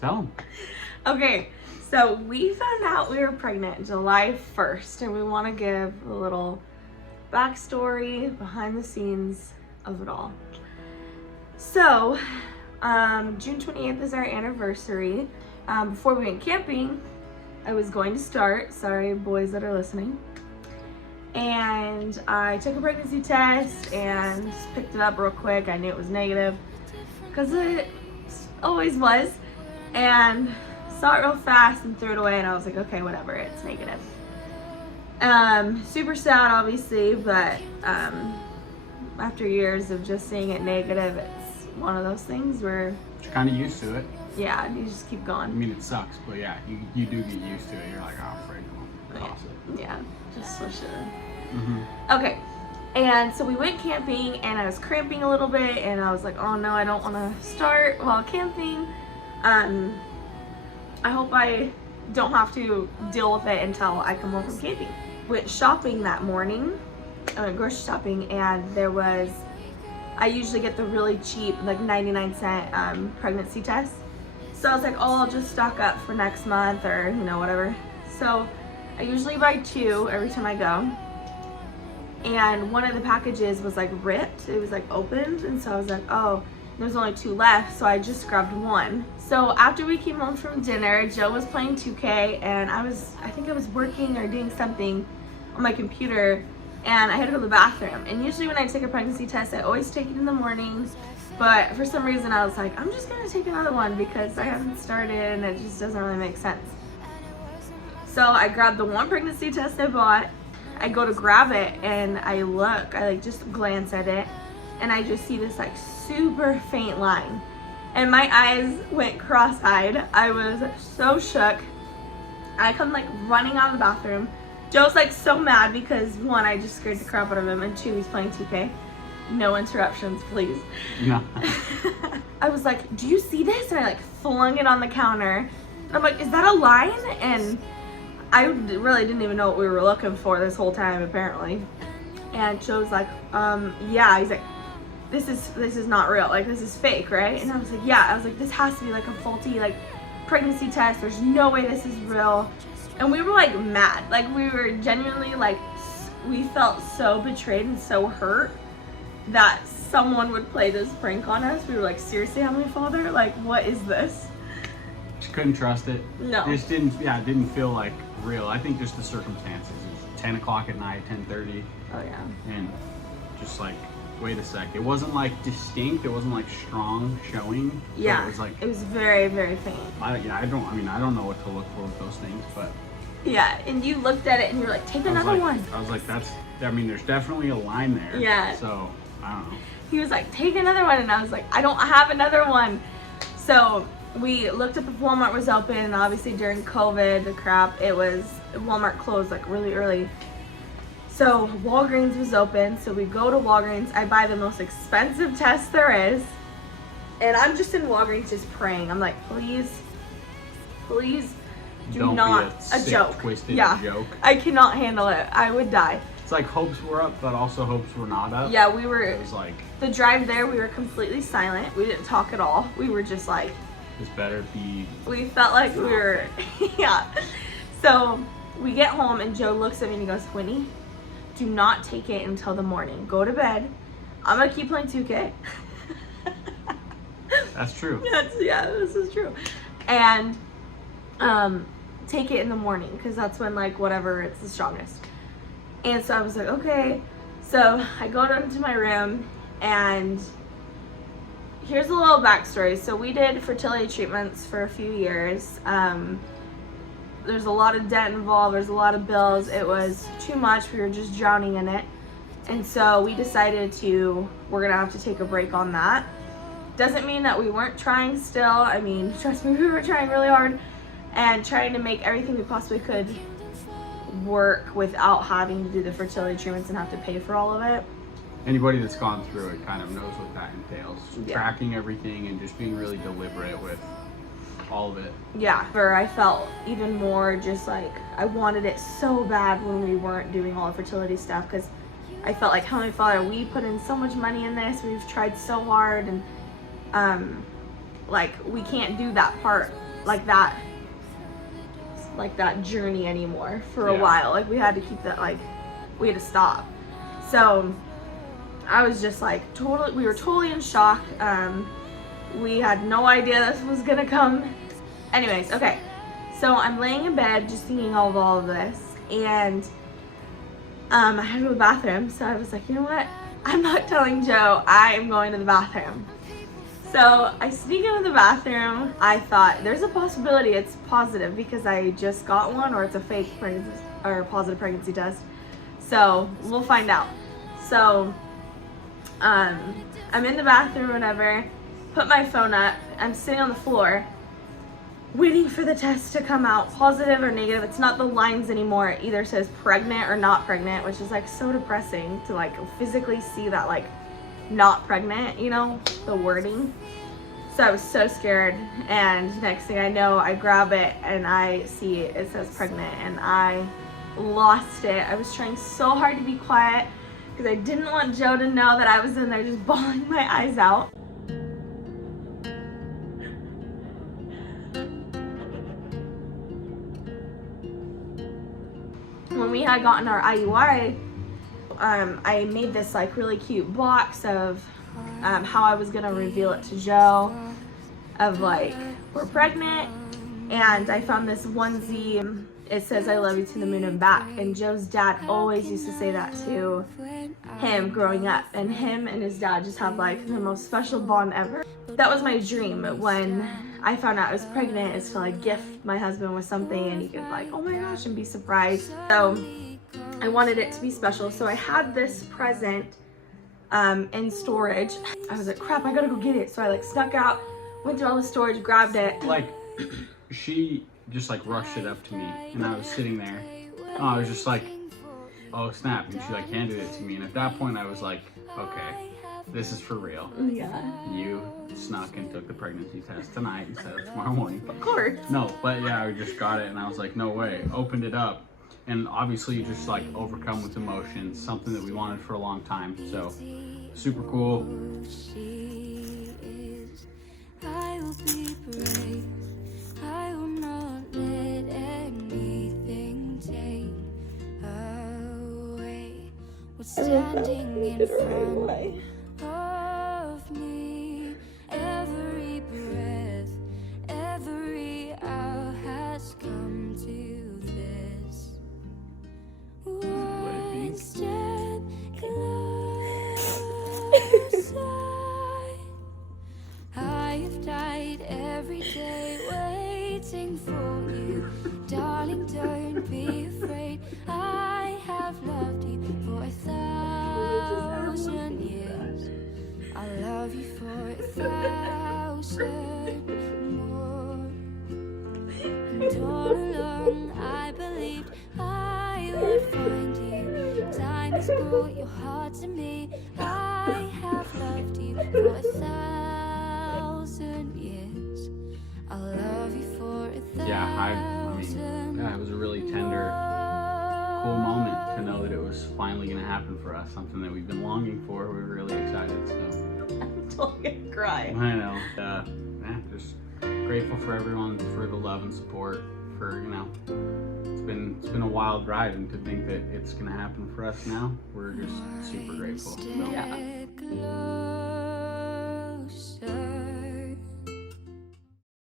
Tell them. Okay, so we found out we were pregnant July 1st, and we want to give a little backstory, behind the scenes of it all. So, June 28th is our anniversary. Before we went camping, I was going to start, sorry boys that are listening, and I took a pregnancy test and picked it up real quick. I knew it was negative, because it always was, and saw it real fast and threw it away, and I was like, okay, whatever, it's negative. Super sad, obviously, but after years of just seeing it negative, it's one of those things where You're kind of used to it. yeah, you just keep I going. mean, it sucks, but yeah, you do get used to it. You're like, oh, I'm afraid to toss it. Yeah, just switch it in. Mm-hmm. Okay, and so we went camping, and I was cramping a little bit, and I was like, oh no, I don't want to start while camping. I hope I don't have to deal with it until I come home from camping. Went shopping that morning, I went grocery shopping, and I usually get the really cheap, like 99-cent pregnancy test. So I was like, oh, I'll just stock up for next month, or whatever. So I usually buy 2 every time I go. And one of the packages was like ripped, it was like opened, and so I was like, oh, there's only 2 left, so I just grabbed 1. So after we came home from dinner, Joe was playing 2K, and I think I was working or doing something on my computer, and I had to go to the bathroom. And usually when I take a pregnancy test, I always take it in the mornings, but for some reason I was like, I'm just gonna take another one because I haven't started and it just doesn't really make sense. So I grabbed the 1 pregnancy test I bought, I go to grab it, and I just glance at it, and I just see this like super faint line, and my eyes went cross-eyed. I was so shook. I come like running out of the bathroom. Joe's like so mad because 1, I just scared the crap out of him, and 2, he's playing 2K. No interruptions, please. No. I was like, do you see this? And I like flung it on the counter. And I'm like, is that a line? And I really didn't even know what we were looking for this whole time, apparently. And Joe's like, yeah. He's like, this is not real. Like, this is fake, right? And I was like, yeah. I was like, this has to be like a faulty like pregnancy test. There's no way this is real. And we were like mad. Like, we were genuinely like, we felt so betrayed and so hurt that someone would play this prank on us. We were like, seriously, Heavenly Father? Like, what is this? Just couldn't trust it. No. It didn't feel like real. I think just the circumstances. It was 10 o'clock at night, 10:30. Oh, yeah. And just like, wait a sec. It wasn't like distinct. It wasn't like strong showing. So Yeah. it was like, it was very, very faint. I don't know what to look for with those things, but Yeah, and you looked at it and you were like, take another one. I was like, there's definitely a line there. Yeah. So, I don't know. He was like, take another one. And I was like, I don't have another one. So we looked up if Walmart was open, and obviously during COVID, Walmart closed like really early. So Walgreens was open, so we go to Walgreens. I buy the most expensive test there is, and I'm just in Walgreens just praying. I'm like, please Don't not be a sick, joke. twisted Yeah, joke. I cannot handle it. I would die. It's like hopes were up, but also hopes were not up. Yeah, It was like, the drive there, we were completely silent. We didn't talk at all. We were just like, this better be. we felt like we were, yeah. So we get home, and Joe looks at me and he goes, Winnie, do not take it until the morning. Go to bed. I'm gonna keep playing 2K. That's true. Yeah, this is true. And take it in the morning, because that's when like whatever, it's the strongest. And so I was like, okay. So I go down to my room, and here's a little backstory. So we did fertility treatments for a few years. There's a lot of debt involved. There's a lot of bills. It was too much. We were just drowning in it. And so we decided we're gonna have to take a break on that. Doesn't mean that we weren't trying still. I mean, trust me, we were trying really hard and trying to make everything we possibly could work without having to do the fertility treatments and have to pay for all of it. Anybody that's gone through it kind of knows what that entails. Yeah. Tracking everything and just being really deliberate with all of it. Yeah, I felt even more just like I wanted it so bad when we weren't doing all the fertility stuff, because I felt like, Heavenly Father, we put in so much money in this, we've tried so hard, and like we can't do that part like that journey anymore for a while. Like we had to keep that, like we had to stop. So I was just like we were totally in shock. We had no idea this was gonna come. Anyways, okay. So I'm laying in bed just thinking of all of this, and I had to go to the bathroom. So I was like, you know what? I'm not telling Joe. I am going to the bathroom. So I sneak into the bathroom. I thought there's a possibility it's positive because I just got one, or it's a fake pregnancy or positive pregnancy test. So we'll find out. So I'm in the bathroom, whatever. Put my phone up. I'm sitting on the floor, waiting for the test to come out, positive or negative. It's not the lines anymore. It either says pregnant or not pregnant, which is like so depressing to like physically see that like not pregnant, you know, the wording. So I was so scared, and next thing I know, I grab it and I see it says pregnant, and I lost it. I was trying so hard to be quiet because I didn't want Joe to know that I was in there just bawling my eyes out. When we had gotten our IUI, I made this like really cute box of how I was gonna reveal it to Joe, of like, we're pregnant, and I found this onesie. It says I love you to the moon and back, and Joe's dad always used to say that to him growing up, and him and his dad just have like the most special bond ever. That was my dream when I found out I was pregnant, is to like gift my husband with something and he could like, oh my gosh, and be surprised. So I wanted it to be special, so I had this present in storage. I was like, crap, I gotta go get it. So I like snuck out, went through all the storage, grabbed it. Like, she just like rushed it up to me, and I was sitting there. I was just like, oh snap, and she like handed it to me, and at that point I was like, okay, this is for real. Yeah. You snuck and took the pregnancy test tonight instead of tomorrow morning. Of course. No, but yeah, I just got it, and I was like, no way. Opened it up, and obviously just like overcome with emotions, something that we wanted for a long time. So super cool. I will be brave. I will not let anything take away what's standing in front of me. Every breath, every hour has come to this. One step closer. I've died every day waiting for you. Darling, don't be afraid. I have loved you for 1,000 years. I'll love you for 1,000 more. And all along I believed I would find you. Time has brought your heart to me. I have loved you for 1,000 years. I'll love you for 1,000. Yeah, it was a really tender, cool moment to know that it was finally going to happen for us. Something that we've been longing for. We were really excited. So I'm totally gonna cry. I know. Just grateful for everyone, for the love and support. For it's been a wild ride, and to think that it's going to happen for us now, we're just super grateful. So. Yeah.